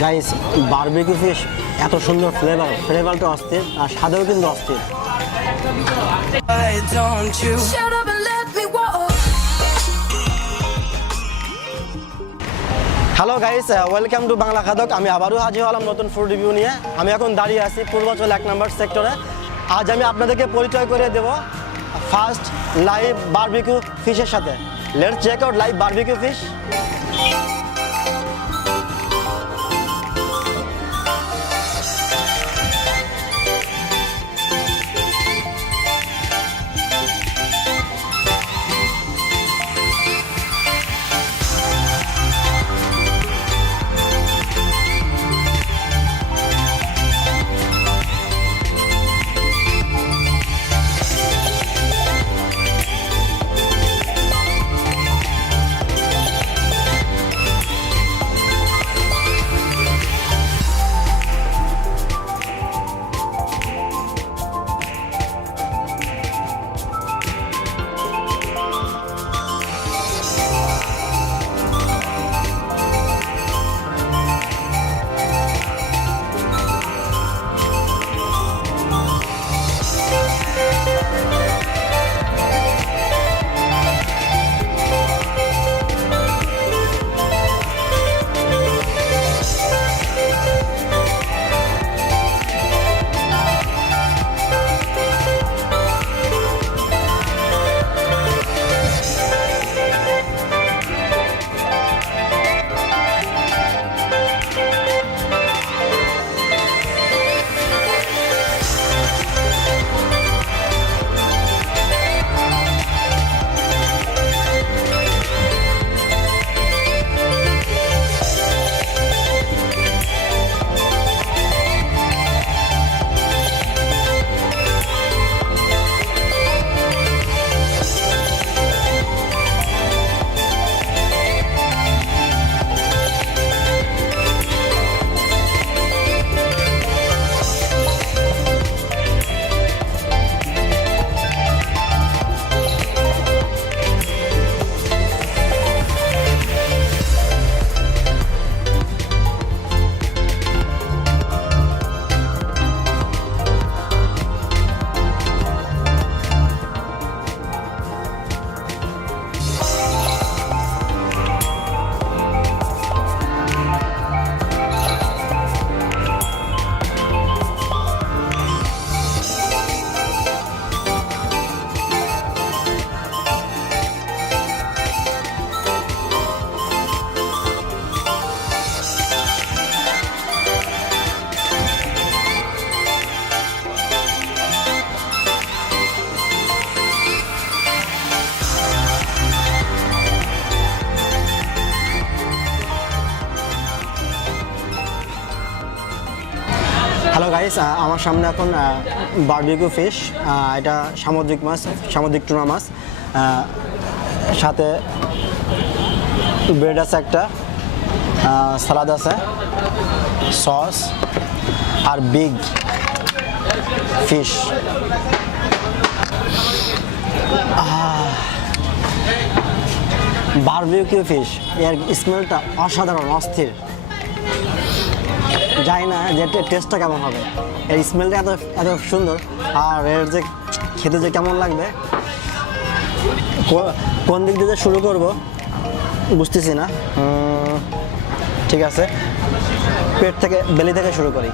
Guys barbecue fish এত সুন্দর ফ্লেভারটা অস্থির আর স্বাদেও কিন্তু অস্থির। Hello guys, welcome to Bangla খাদক। আমি আবারও হাজির হলাম নতুন ফুড রিভিউ নিয়ে। আমি এখন দাঁড়িয়ে আছি পূর্বাচল 1 নম্বর সেক্টরে। আজ আমি আপনাদেরকে পরিচয় করে দেব ফার্স্ট লাইভ বারবিকিউ ফিশের সাথে। Let's check out live barbecue fish. Hello guys, আমার সামনে এখন বারবিকিউ ফিশ। এটা সামুদ্রিক মাছ, সামুদ্রিক টুনা মাছ। সাথে ব্রেড আছে, একটা সালাদ আছে, সস আর বিগ ফিশ। বারবিকিউ ফিশ এর স্মেলটা অসাধারণ, অস্থির। জানি না যে টেস্টটা কেমন হবে। এর স্মেলটা এত এত সুন্দর, আর এর যে খেতে যে কেমন লাগবে, কোন দিক দিয়ে শুরু করব বুঝতেছি না। ঠিক আছে, পেট থেকে, বেলি থেকে শুরু করি।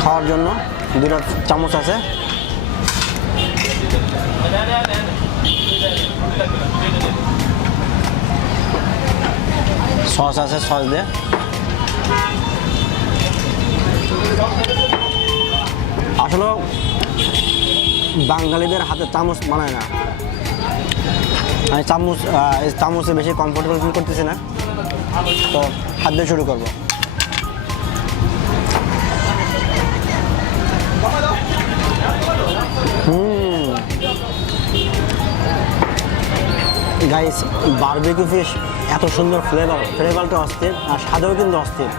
খাওয়ার জন্য 2টা চামচ আছে। সস আছে, সস দিয়ে আসলে বাঙালিদের হাতে চামচ বানায় না। আমি চামচে বেশি কমফোর্টেবল ফিল করতেছি না, তো হাত দিয়ে শুরু করবো। গাইস বারবিকিউ ফিশ এত সুন্দর ফ্লেভারটা অস্থির আর স্বাদেও কিন্তু অস্থির।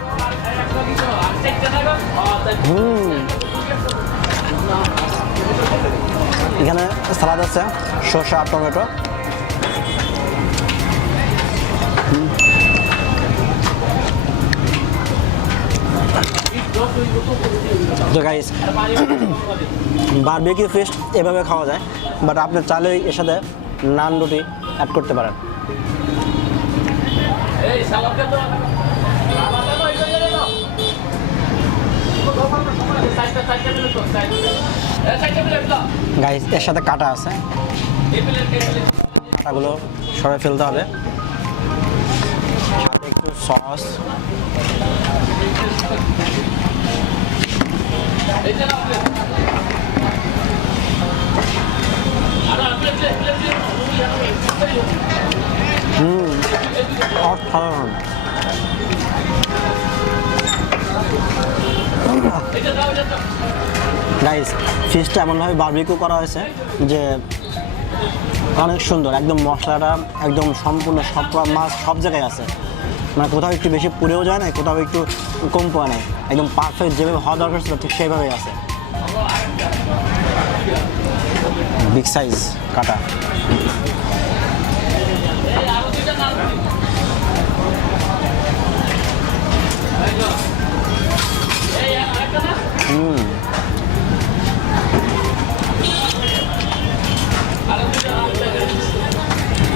এখানে সালাদ আছে, শসা, টমেটো। তো গাইস, বারবিকিউ ফিশ এভাবে খাওয়া যায়, বাট আপনি চাইলে এর সাথে নান রুটি অ্যাড করতে পারেন। গাইস, এর সাথে কাটা আছে, কাটাগুলো সরে ফেলতে হবে। সাথে একটু সস, অসাধারণ। গাইস, ফিশটা এমনভাবে বারবিকিউ করা হয়েছে যে অনেক সুন্দর, একদম মশলাটা একদম সম্পূর্ণ সব মাছ সব জায়গায় আছে, মানে কোথাও একটু বেশি পুড়েও যায় না, কোথাও একটু কম পড়ে নাই, একদম পারফেক্ট যেভাবে হওয়া দরকার ছিল ঠিক সেইভাবেই আছে। বিগ সাইজ কাটা।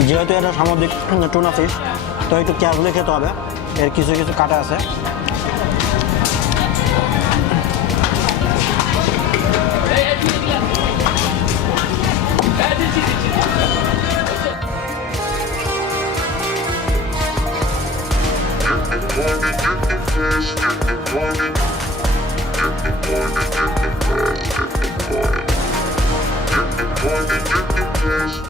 যেহেতু এটা সামুদ্রিক টুনা ফিশ, তো একটু কেয়ারফুলি খেতে হবে, এর কিছু কিছু কাটা আছে। Get the morning, get the fish, get the morning, get the morning.